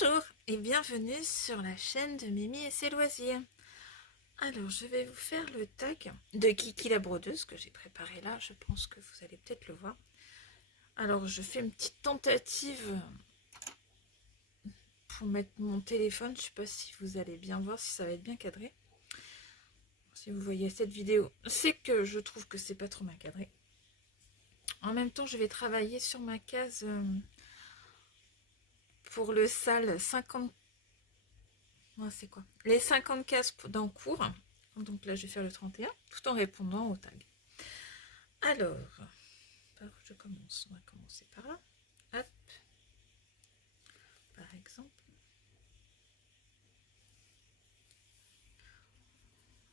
Bonjour et bienvenue sur la chaîne de Mimi et ses loisirs. Alors je vais vous faire le tag de Kiki la brodeuse que j'ai préparé là, je pense que vous allez peut-être le voir. Alors je fais une petite tentative pour mettre mon téléphone, je ne sais pas si vous allez bien voir, si ça va être bien cadré. Si vous voyez cette vidéo, c'est que je trouve que c'est pas trop bien cadré. En même temps je vais travailler sur ma case pour le salle 50. C'est quoi? Les 50 cases d'encours. Donc là, je vais faire le 31 tout en répondant au tag. Alors, par où je commence? On va commencer par là. Hop. Par exemple.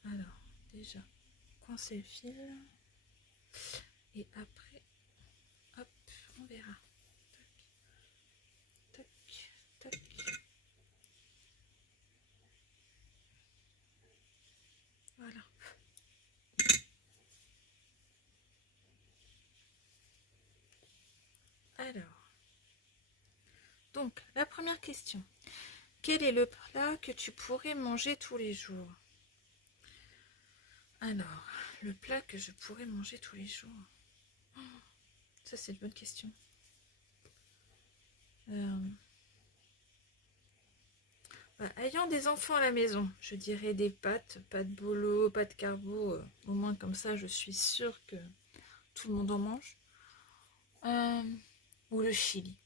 Alors, déjà, coincer le fil. Et après, hop, on verra. Tac, tac, tac. Voilà. Alors, donc, la première question. Quel est le plat que tu pourrais manger tous les jours? Alors, le plat que je pourrais manger tous les jours. Ça, c'est une bonne question. Ayant des enfants à la maison, je dirais des pâtes, pâtes bolo, pâtes carbo. Au moins, comme ça, je suis sûre que tout le monde en mange. Ou le chili.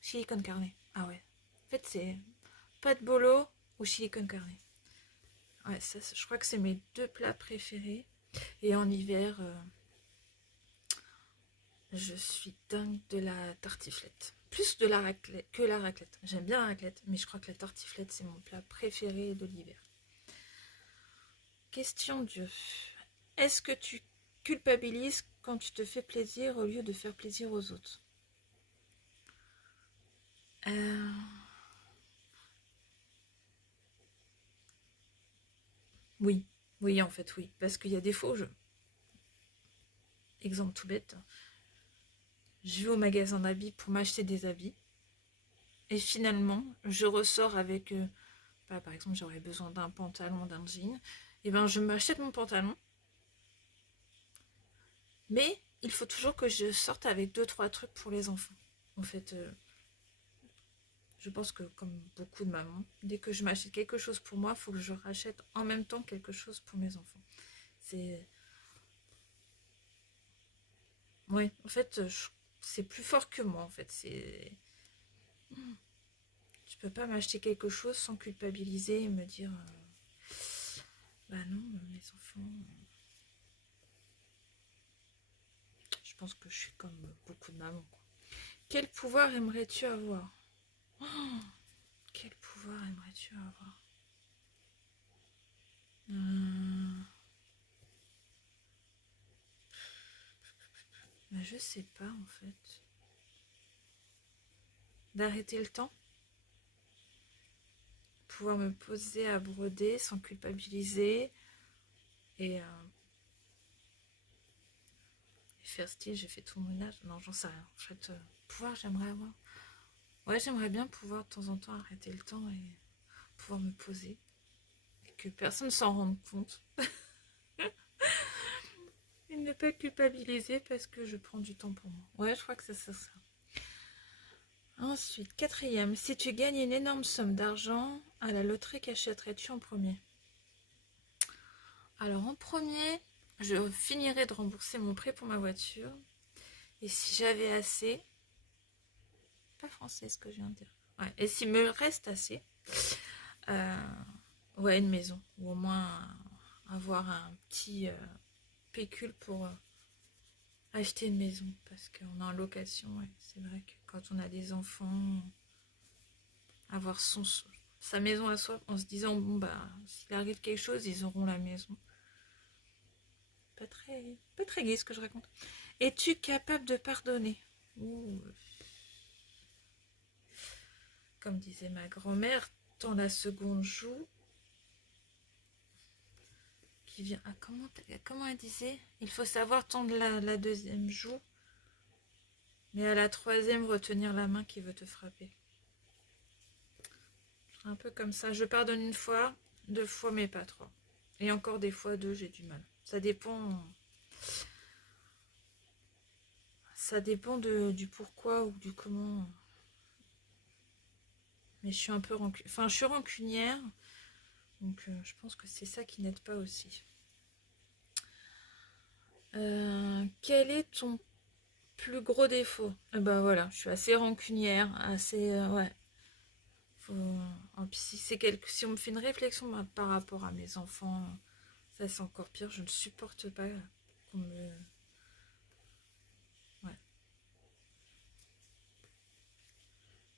Chili con carne. Ah ouais. En fait, c'est pâtes bolo ou chili con carne. Ouais, ça, je crois que c'est mes deux plats préférés. Et en hiver, je suis dingue de la tartiflette. Plus de la raclette que la raclette. J'aime bien la raclette, mais je crois que la tartiflette, c'est mon plat préféré de l'hiver. Question 2. Est-ce que tu culpabilises quand tu te fais plaisir au lieu de faire plaisir aux autres? Oui, oui, en fait, oui. Parce qu'il y a des fois où exemple tout bête, je vais au magasin d'habits pour m'acheter des habits. Et finalement, je ressors avec, par exemple, j'aurais besoin d'un pantalon, d'un jean. Et ben, je m'achète mon pantalon. Mais il faut toujours que je sorte avec 2-3 trucs pour les enfants. En fait, je pense que comme beaucoup de mamans, dès que je m'achète quelque chose pour moi, il faut que je rachète en même temps quelque chose pour mes enfants. C'est... Oui, en fait, c'est plus fort que moi, en fait. C'est... Je peux pas m'acheter quelque chose sans culpabiliser et me dire... bah non, mes enfants... Je pense que je suis comme beaucoup de mamans, quoi. Quel pouvoir aimerais-tu avoir? Quel pouvoir aimerais-tu avoir? Bah, je sais pas en fait. D'arrêter le temps? Pouvoir me poser à broder sans culpabiliser et faire style, j'ai fait tout mon ménage. Non, j'en sais rien. En fait, pouvoir, j'aimerais avoir. Ouais, j'aimerais bien pouvoir de temps en temps arrêter le temps et pouvoir me poser. Et que personne s'en rende compte. Et ne pas culpabiliser parce que je prends du temps pour moi. Ouais, je crois que c'est ça. Ensuite, quatrième, si tu gagnes une énorme somme d'argent à la loterie, qu'achèterais-tu en premier? Alors en premier, je finirais de rembourser mon prêt pour ma voiture. Et si j'avais assez, pas français ce que je viens de dire. Ouais. Et s'il me reste assez, euh, ouais, une maison. Ou au moins avoir un petit pécule pour acheter une maison. Parce qu'on est en location, ouais. C'est vrai que quand on a des enfants, avoir sa maison à soi, en se disant, bon bah, s'il arrive quelque chose, ils auront la maison. Pas très gai ce que je raconte. Es-tu capable de pardonner? Ouh. Comme disait ma grand-mère, tends la seconde joue qui vient. Ah, comment elle disait? Il faut savoir tendre la deuxième joue, mais à la troisième retenir la main qui veut te frapper. Un peu comme ça. Je pardonne une fois, 2 fois, mais pas 3. Et encore des fois 2, j'ai du mal. Ça dépend. Ça dépend du pourquoi ou du comment. Mais je suis un peu rancunière. Enfin, je suis rancunière. Donc, je pense que c'est ça qui n'aide pas aussi. Quel est ton plus gros défaut? Ben voilà, je suis assez rancunière, assez... ouais. Faut... puis si on me fait une réflexion par rapport à mes enfants, ça c'est encore pire. Je ne supporte pas qu'on me... Ouais.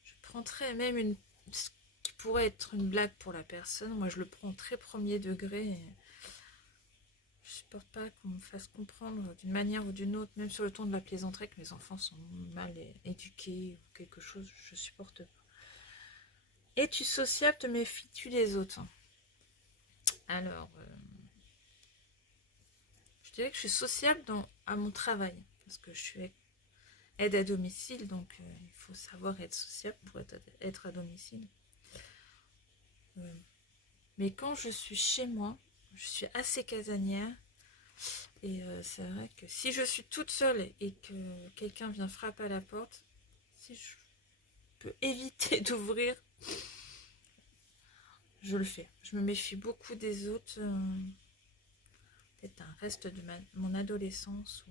Je prends très même ce qui pourrait être une blague pour la personne. Moi, je le prends très premier degré. Je supporte pas qu'on me fasse comprendre d'une manière ou d'une autre, même sur le ton de la plaisanterie, que mes enfants sont mal éduqués ou quelque chose. Je supporte pas. Es-tu sociable? Te méfies-tu des autres? Alors, je dirais que je suis sociable à mon travail, parce que je suis aide à domicile, donc il faut savoir être sociable pour être à domicile. Mais quand je suis chez moi, je suis assez casanière, et c'est vrai que si je suis toute seule et que quelqu'un vient frapper à la porte, si je peux éviter d'ouvrir, je le fais. Je me méfie beaucoup des autres. Peut-être un reste de mon adolescence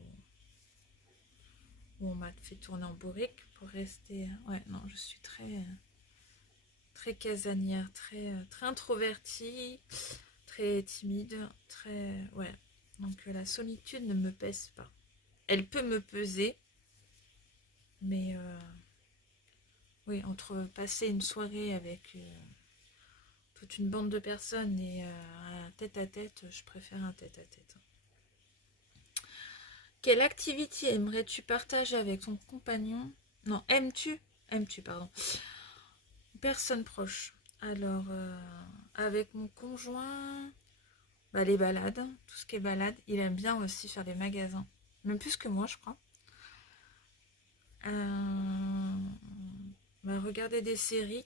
où on m'a fait tourner en bourrique pour rester. Ouais, non, je suis très casanière, très introvertie, très timide, très. Ouais. Donc la solitude ne me pèse pas. Elle peut me peser, mais oui, entre passer une soirée avec toute une bande de personnes et un tête-à-tête, je préfère un tête-à-tête. Quelle activité aimerais-tu partager avec ton compagnon? Non, aimes-tu, pardon. Personne proche. Alors, avec mon conjoint, bah, les balades, tout ce qui est balade. Il aime bien aussi faire des magasins. Même plus que moi, je crois. Bah, regarder des séries,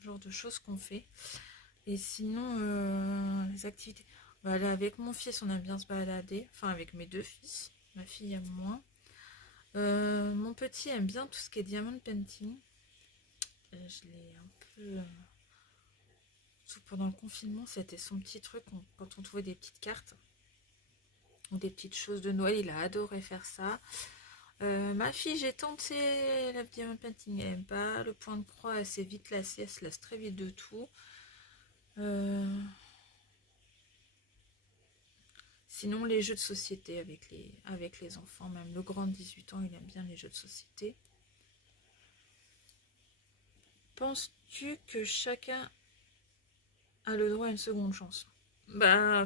genre de choses qu'on fait. Et sinon, les activités. Bah, là, avec mon fils, on aime bien se balader. Enfin, avec mes 2 fils. Ma fille aime moins. Mon petit aime bien tout ce qui est diamond painting. Je l'ai un peu... pendant le confinement, c'était son petit truc. Quand on trouvait des petites cartes ou des petites choses de Noël, il a adoré faire ça. Ma fille, j'ai tenté la diamond painting, elle aime pas. Le point de croix, elle s'est vite lassée, elle se lasse très vite de tout. Sinon, les jeux de société avec les enfants, même le grand de 18 ans, il aime bien les jeux de société. Penses-tu que chacun a le droit à une seconde chance? Bah,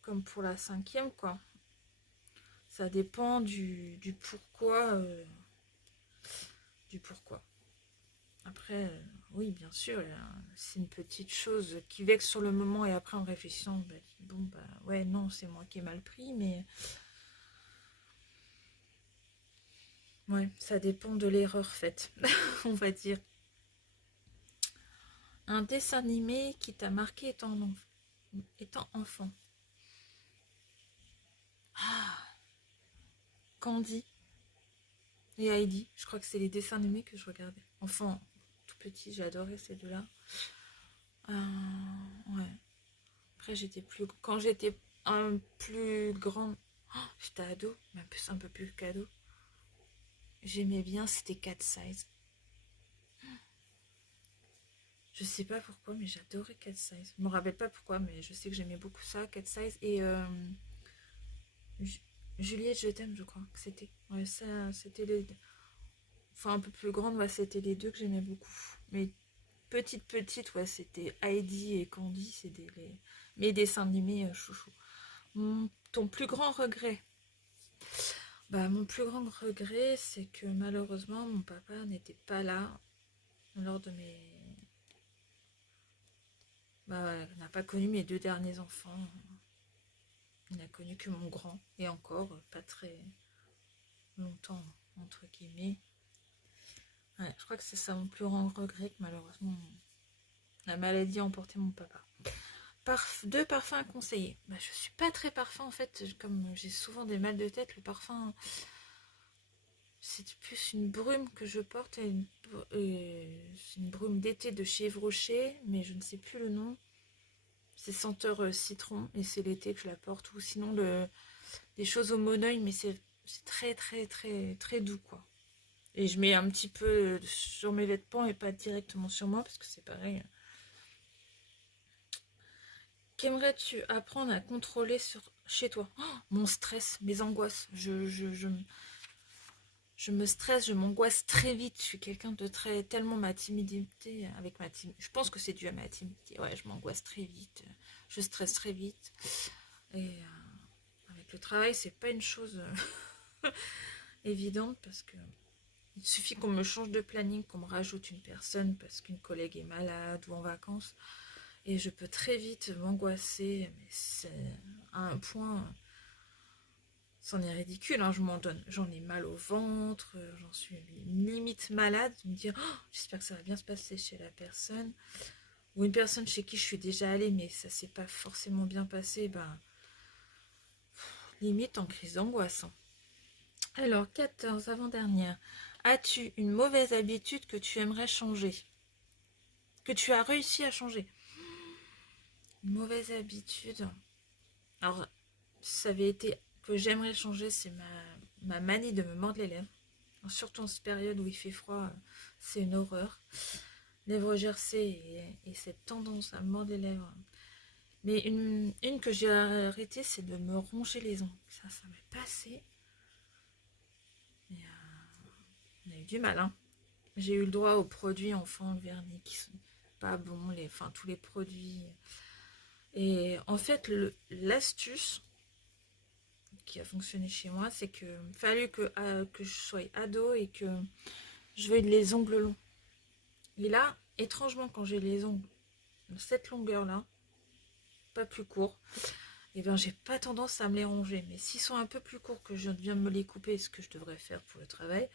comme pour la 5e, quoi. Ça dépend du pourquoi. Du pourquoi. Après, oui, bien sûr, c'est une petite chose qui vexe sur le moment et après en réfléchissant, bah, bon, bah ouais, non, c'est moi qui ai mal pris, mais ouais, ça dépend de l'erreur faite, on va dire. Un dessin animé qui t'a marqué étant enfant. Ah, Candy et Heidi, je crois que c'est les dessins animés que je regardais. Enfant, tout petit, j'ai adoré ces deux-là. Ouais. Après, quand j'étais un plus grande, oh, j'étais ado, mais un peu plus qu'ado. J'aimais bien, c'était Cat Size. Je sais pas pourquoi, mais j'adorais Cat Size. Je me rappelle pas pourquoi, mais je sais que j'aimais beaucoup ça, Cat Size. Et Juliette, je t'aime, je crois que c'était. Ouais, ça, c'était les. Enfin, un peu plus grande, ouais, c'était les deux que j'aimais beaucoup. Mais petite, ouais, c'était Heidi et Candy, c'était mes dessins animés chouchou. Ton plus grand regret? Bah, mon plus grand regret, c'est que malheureusement, mon papa n'était pas là lors de mes... Bah, il n'a pas connu mes 2 derniers enfants. Il n'a connu que mon grand. Et encore, pas très longtemps, entre guillemets. Je crois que c'est ça mon plus grand regret, que malheureusement la maladie a emporté mon papa. Deux parfums à conseiller. Bah, je suis pas très parfum en fait, comme j'ai souvent des mal de tête, le parfum c'est plus une brume que je porte, c'est une brume d'été de chez Yves Rocher, mais je ne sais plus le nom. C'est senteur citron et c'est l'été que je la porte, ou sinon des choses au monoeil, mais c'est très très très très doux quoi. Et je mets un petit peu sur mes vêtements et pas directement sur moi parce que c'est pareil. Qu'aimerais-tu apprendre à contrôler chez toi? Oh, mon stress, mes angoisses. Je me stresse, je m'angoisse très vite. Je suis quelqu'un de tellement ma timidité avec ma timidité. Je pense que c'est dû à ma timidité. Ouais, je m'angoisse très vite. Je stresse très vite. Et avec le travail, c'est pas une chose évidente parce que il suffit qu'on me change de planning, qu'on me rajoute une personne parce qu'une collègue est malade ou en vacances. Et je peux très vite m'angoisser, mais c'est à un point, c'en est ridicule, hein, je m'en donne, j'en ai mal au ventre, j'en suis limite malade, de me dire, oh, j'espère que ça va bien se passer chez la personne, ou une personne chez qui je suis déjà allée, mais ça s'est pas forcément bien passé, ben, limite en crise d'angoisse. Alors, 14, avant-dernière, as-tu une mauvaise habitude que tu aimerais changer? Que tu as réussi à changer? Une mauvaise habitude. Alors, ça avait été que j'aimerais changer, c'est ma manie de me mordre les lèvres. Surtout en cette période où il fait froid, c'est une horreur. Lèvres gercées et cette tendance à me mordre les lèvres. Mais une que j'ai arrêtée, c'est de me ronger les ongles. Ça m'est passé. Mais on a eu du mal, hein. J'ai eu le droit aux produits enfants, le vernis qui sont pas bons, enfin tous les produits. Et en fait, l'astuce qui a fonctionné chez moi, c'est que fallu que je sois ado et que je veuille les ongles longs. Et là, étrangement, quand j'ai les ongles de cette longueur-là, pas plus courts, et bien j'ai pas tendance à me les ronger. Mais s'ils sont un peu plus courts, que je viens de me les couper, ce que je devrais faire pour le travail,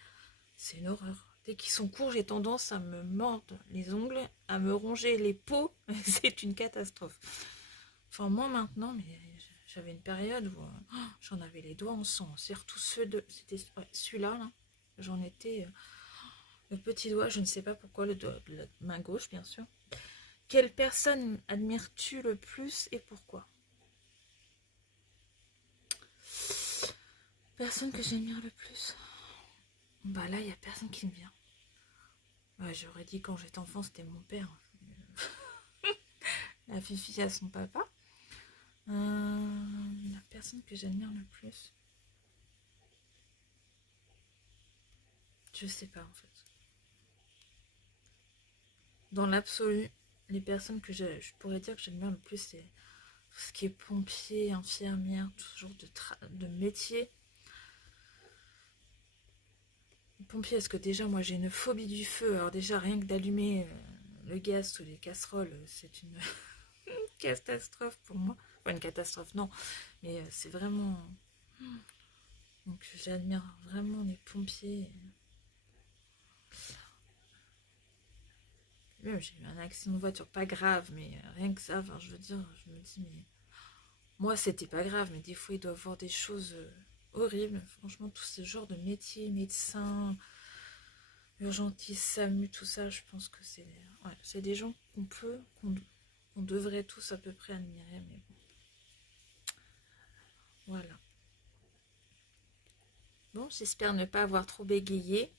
c'est une horreur. Dès qu'ils sont courts, j'ai tendance à me mordre les ongles, à me ronger les peaux. C'est une catastrophe. Enfin, moi maintenant, mais j'avais une période où j'en avais les doigts en sang. Surtout c'était celui-là, là. J'en étais le petit doigt, je ne sais pas pourquoi, le doigt de la main gauche, bien sûr. Quelle personne admires-tu le plus et pourquoi? Personne que j'admire le plus. Bah là, il n'y a personne qui me vient. Ouais, j'aurais dit quand j'étais enfant, c'était mon père. La fille à son papa. La personne que j'admire le plus. Je sais pas en fait. Dans l'absolu, les personnes que je pourrais dire que j'admire le plus, c'est tout ce qui est pompier, infirmière, tout ce genre de métier. Pompier, parce que déjà, moi, j'ai une phobie du feu. Alors déjà, rien que d'allumer le gaz ou les casseroles, c'est une catastrophe pour moi. Enfin, une catastrophe, non. Mais c'est vraiment... Donc, j'admire vraiment les pompiers. Même, j'ai eu un accident de voiture, pas grave, mais rien que ça, enfin, je veux dire, je me dis, mais... Moi, c'était pas grave, mais des fois, il doit y avoir des choses horribles. Franchement, tout ce genre de métier, médecin, urgentiste, SAMU, tout ça, je pense que c'est des gens qu'on devrait tous à peu près admirer, mais bon. Voilà. Bon, j'espère ne pas avoir trop bégayé.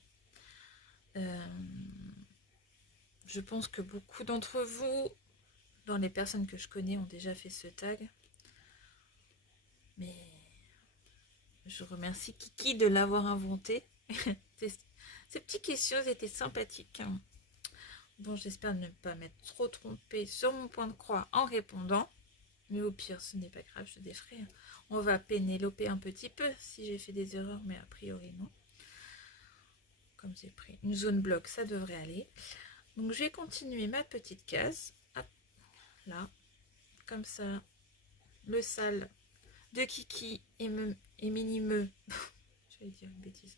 Je pense que beaucoup d'entre vous, dans les personnes que je connais, ont déjà fait ce tag. Mais je remercie Kiki de l'avoir inventé. Ces petites questions étaient sympathiques. Bon, j'espère ne pas m'être trop trompée sur mon point de croix en répondant. Mais au pire, ce n'est pas grave, je défrais. On va pénéloper un petit peu si j'ai fait des erreurs, mais a priori non. Comme j'ai pris une zone bloc, ça devrait aller. Donc je vais continuer ma petite case. Hop, là, comme ça. Le sale de Kiki et Minimeux, je vais dire une bêtise,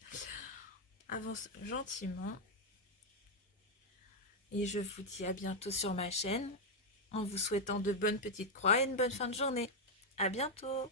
avance gentiment. Et je vous dis à bientôt sur ma chaîne en vous souhaitant de bonnes petites croix et une bonne fin de journée. À bientôt!